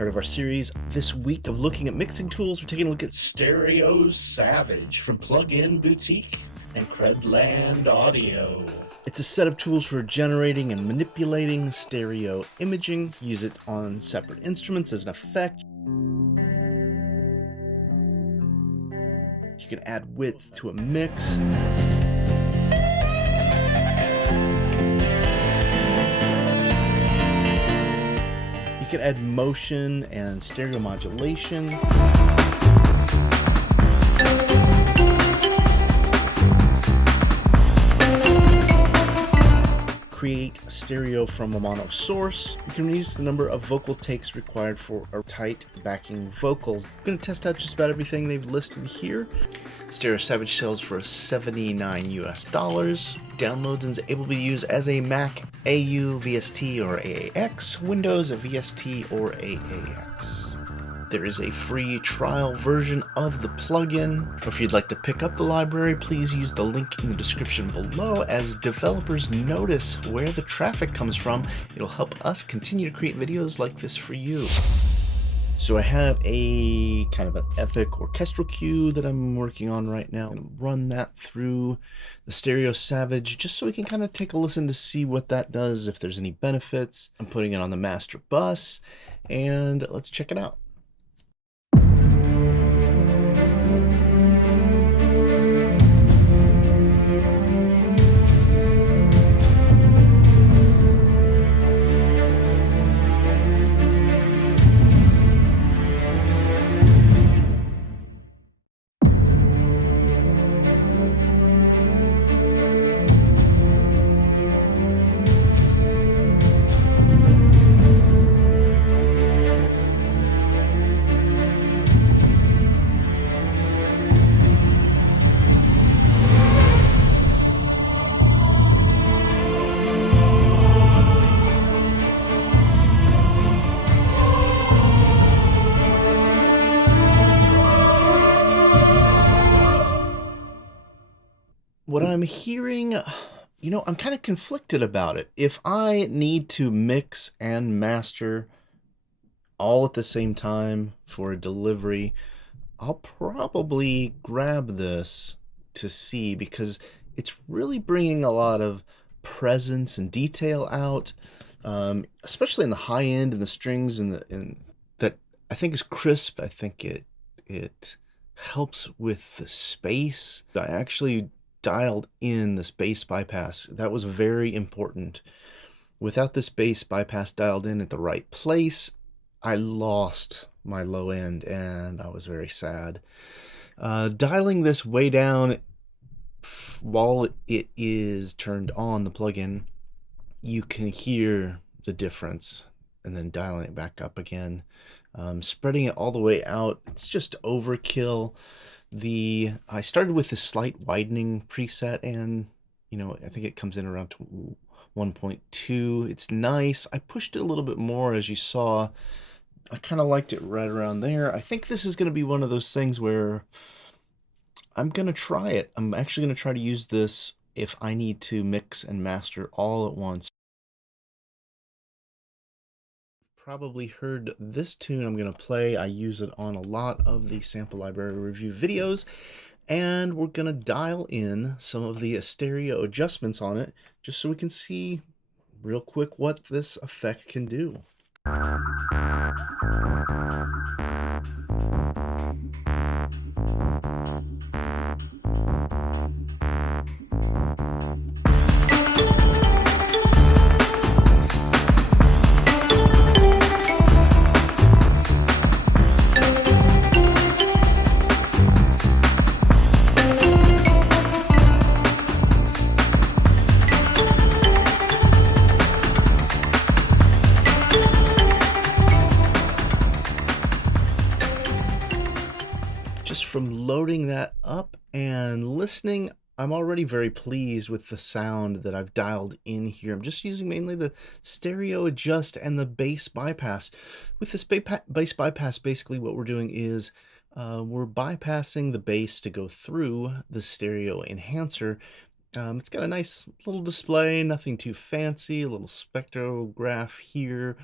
Part of our series this week of looking at mixing tools, we're taking a look at StereoSavage from Plugin Boutique and Credland Audio. It's a set of tools for generating and manipulating stereo imaging. Use it on separate instruments as an effect. You can add width to a mix. You can add motion and stereo modulation. Create stereo from a mono source. You can reduce the number of vocal takes required for a tight backing vocals. I'm going to test out just about everything they've listed here. StereoSavage sells for $79 US. Downloads and is able to be used as a Mac AU, VST, or AAX, Windows, VST, or AAX. There is a free trial version of the plugin. If you'd like to pick up the library, please use the link in the description below. As developers notice where the traffic comes from, it'll help us continue to create videos like this for you. So I have a kind of an epic orchestral cue that I'm working on right now. I'm going to run that through the StereoSavage just so we can kind of take a listen to see what that does, if there's any benefits. I'm putting it on the master bus, and let's check it out. What I'm hearing, I'm kind of conflicted about it. If I need to mix and master all at the same time for a delivery, I'll probably grab this to see, because it's really bringing a lot of presence and detail out, especially in the high end and the strings and that I think is crisp. I think it helps with the space. I actually dialed in this bass bypass. That was very important. Without this bass bypass dialed in at the right place, I lost my low end and I was very sad. Dialing this way down while it is turned on, the plugin, you can hear the difference, and then dialing it back up again. Spreading it all the way out, it's just overkill. I started with this slight widening preset, and I think it comes in around 1.2. It's nice. I pushed it a little bit more, as you saw. I kind of liked it right around there. I think this is going to be one of those things where I'm going to try it. I'm actually going to try to use this if I need to mix and master all at once. Probably heard this tune I'm going to play. I use it on a lot of the sample library review videos, and we're going to dial in some of the stereo adjustments on it just so we can see real quick what this effect can do. Just from loading that up and listening, I'm already very pleased with the sound that I've dialed in here. I'm just using mainly the stereo adjust and the bass bypass. With this bass bypass, basically what we're doing is we're bypassing the bass to go through the stereo enhancer. It's got a nice little display, nothing too fancy, a little spectrograph here.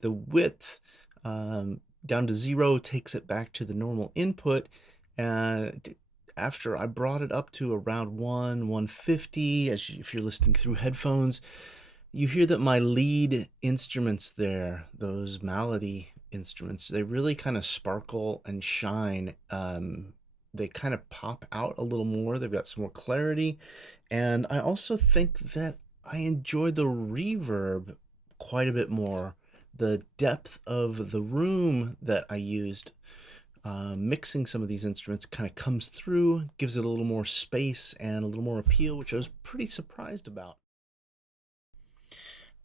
The width down to 0 takes it back to the normal input. And after I brought it up to around 150, if you're listening through headphones, you hear that my lead instruments there, those melody instruments, they really kind of sparkle and shine. They kind of pop out a little more. They've got some more clarity. And I also think that I enjoy the reverb quite a bit more. The depth of the room that I used mixing some of these instruments kind of comes through, gives it a little more space and a little more appeal, which I was pretty surprised about.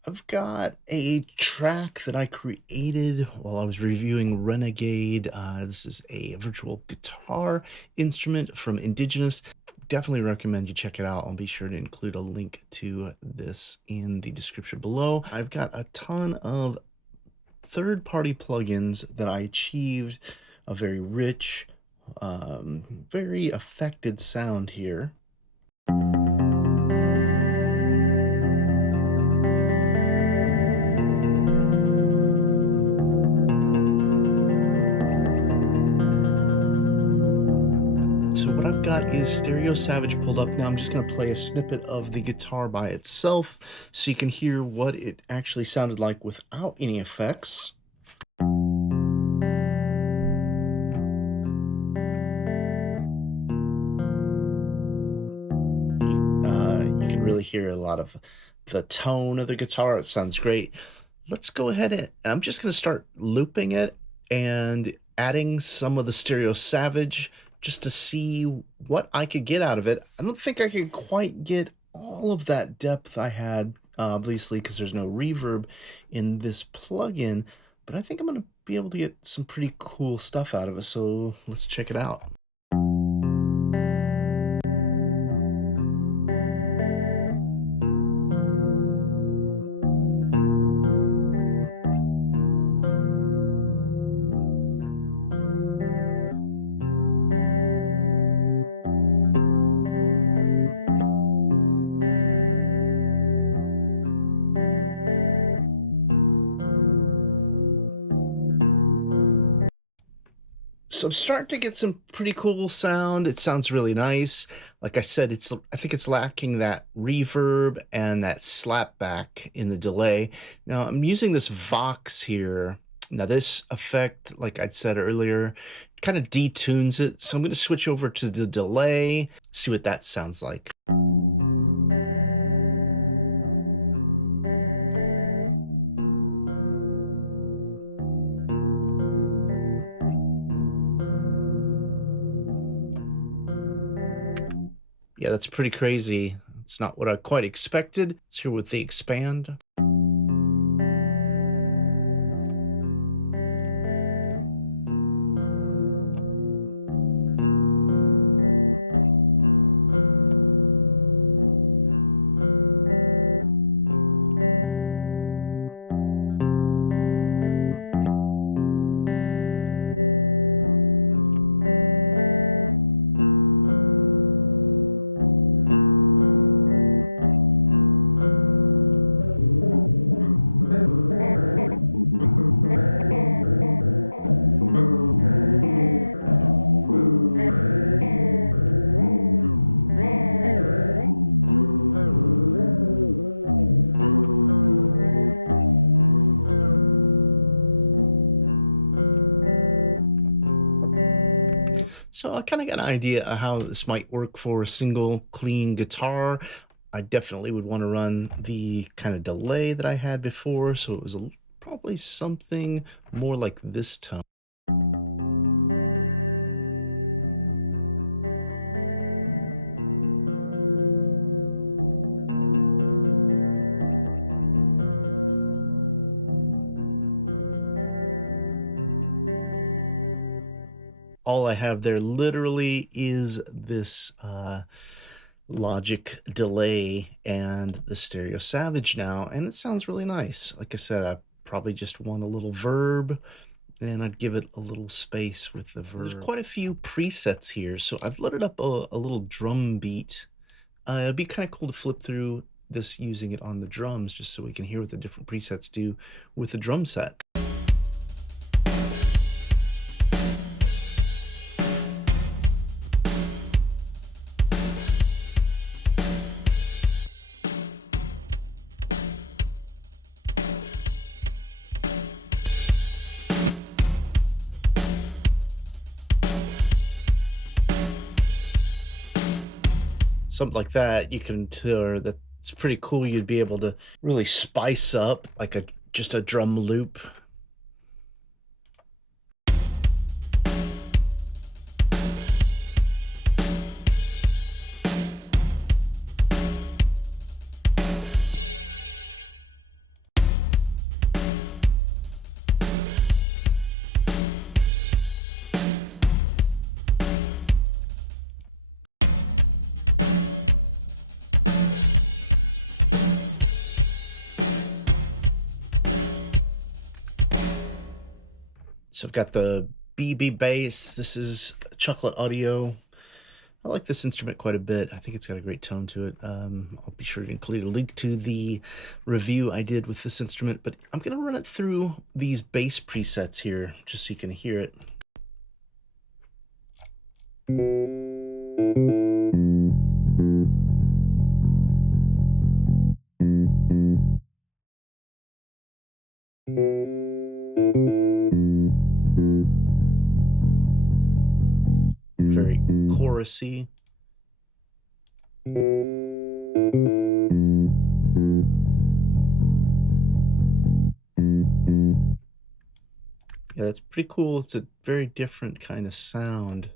I've got a track that I created while I was reviewing Renegade. This is a virtual guitar instrument from Indigenous. Definitely recommend you check it out. I'll be sure to include a link to this in the description below. I've got a ton of third-party plugins that I achieved a very rich, very affected sound here. Is StereoSavage pulled up. Now I'm just going to play a snippet of the guitar by itself so you can hear what it actually sounded like without any effects. You can really hear a lot of the tone of the guitar. It sounds great. Let's go ahead and I'm just going to start looping it and adding some of the StereoSavage just to see what I could get out of it. I don't think I could quite get all of that depth I had, obviously, because there's no reverb in this plugin, but I think I'm going to be able to get some pretty cool stuff out of it, so let's check it out. So I'm starting to get some pretty cool sound. It sounds really nice. Like I said, I think it's lacking that reverb and that slap back in the delay. Now I'm using this Vox here. Now this effect, like I'd said earlier, kind of detunes it. So I'm going to switch over to the delay, see what that sounds like. Yeah, that's pretty crazy. It's not what I quite expected. Let's hear with the expand. So I kind of got an idea of how this might work for a single clean guitar. I definitely would want to run the kind of delay that I had before, so it was probably something more like this tone. All I have there literally is this Logic delay and the StereoSavage now, and it sounds really nice. Like I said, I probably just want a little verb, and I'd give it a little space with the verb. There's quite a few presets here, so I've loaded up a little drum beat. It'd be kind of cool to flip through this using it on the drums just so we can hear what the different presets do with the drum set. something like that, you can tell that's pretty cool. You'd be able to really spice up like just a drum loop. So I've got the BB bass. This is Chocolate Audio. I like this instrument quite a bit. I think it's got a great tone to it. I'll be sure to include a link to the review I did with this instrument, but I'm going to run it through these bass presets here just so you can hear it. Very chorusy. Yeah, that's pretty cool. It's a very different kind of sound.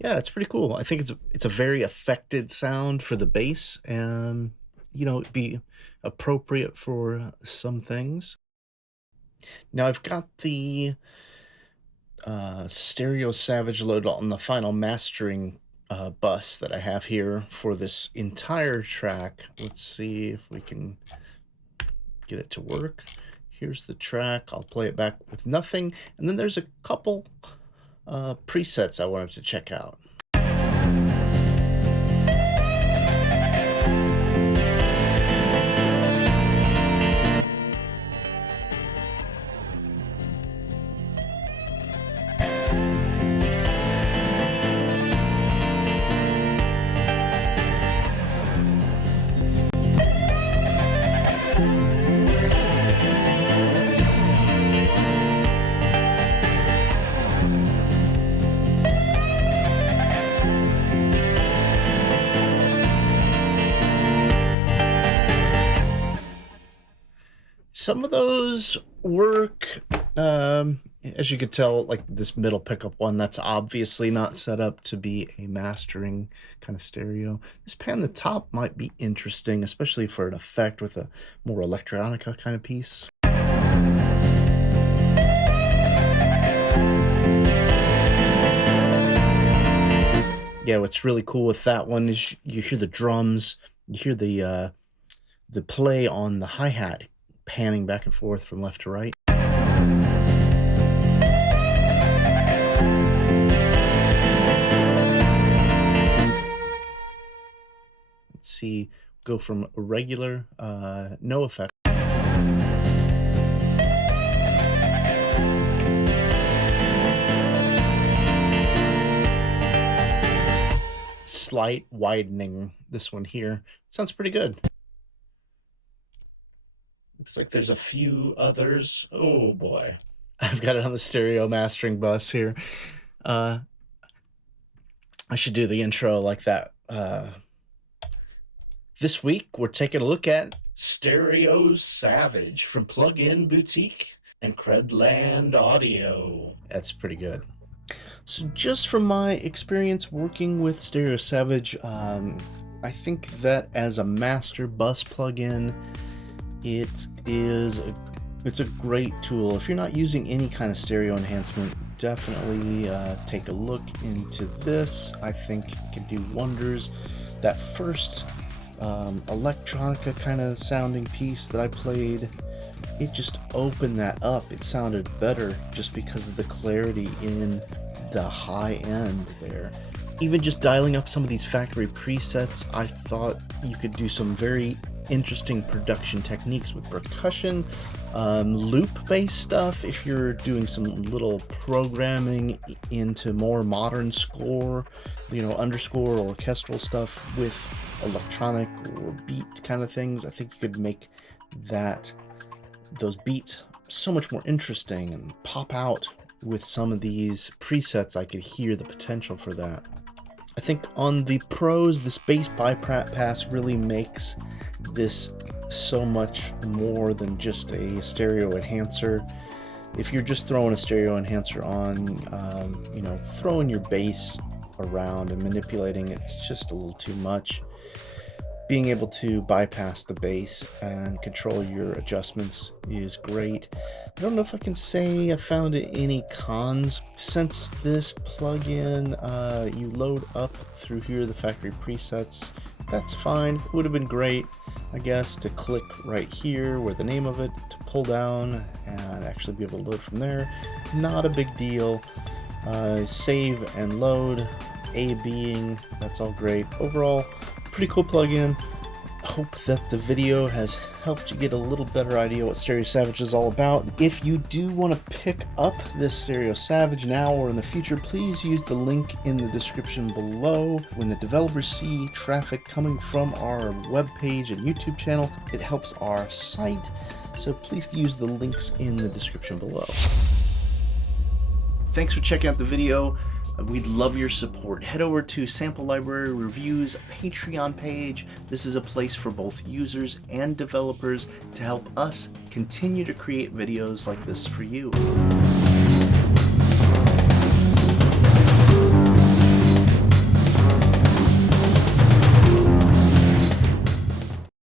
Yeah, it's pretty cool. I think it's a very affected sound for the bass, and you know, it'd be appropriate for some things. Now I've got the StereoSavage load on the final mastering bus that I have here for this entire track. Let's see if we can get it to work. Here's the track. I'll play it back with nothing, and then there's a couple presets I wanted to check out. Some of those work, as you could tell, like this middle pickup one, that's obviously not set up to be a mastering kind of stereo. This pan the top might be interesting, especially for an effect with a more electronica kind of piece. Yeah, what's really cool with that one is you hear the drums, you hear the play on the hi-hat panning back and forth from left to right. Let's see, go from a regular, no effect. Slight widening, this one here. Sounds pretty good. Looks like there's a few others. Oh boy. I've got it on the stereo mastering bus here. I should do the intro like that. This week, we're taking a look at StereoSavage from Plug-In Boutique and Credland Audio. That's pretty good. So just from my experience working with StereoSavage, I think that as a master bus plugin, it's a great tool. If you're not using any kind of stereo enhancement, definitely take a look into this. I think it can do wonders. That first electronica kind of sounding piece that I played, it just opened that up. It sounded better just because of the clarity in the high end there. Even just dialing up some of these factory presets, I thought you could do some very interesting production techniques with percussion, loop-based stuff if you're doing some little programming into more modern score, you know, underscore or orchestral stuff with electronic or beat kind of things. I think you could make those beats so much more interesting and pop out with some of these presets. I could hear the potential for that. I think on the pros, this bass bypass really makes this so much more than just a stereo enhancer. If you're just throwing a stereo enhancer on, you know, throwing your bass around and manipulating it's just a little too much. Being able to bypass the bass and control your adjustments is great. I don't know if I can say I found any cons. Since this plugin, you load up through here the factory presets, that's fine. It would have been great, I guess, to click right here where the name of it, to pull down and actually be able to load from there. Not a big deal. Save and load, A being, that's all great. Overall, pretty cool plugin. Hope that the video has helped you get a little better idea what StereoSavage is all about. If you do want to pick up this StereoSavage now or in the future, please use the link in the description below. When the developers see traffic coming from our webpage and YouTube channel, it helps our site. So please use the links in the description below. Thanks for checking out the video. We'd love your support. Head over to Sample Library Reviews Patreon page. This is a place for both users and developers to help us continue to create videos like this for you.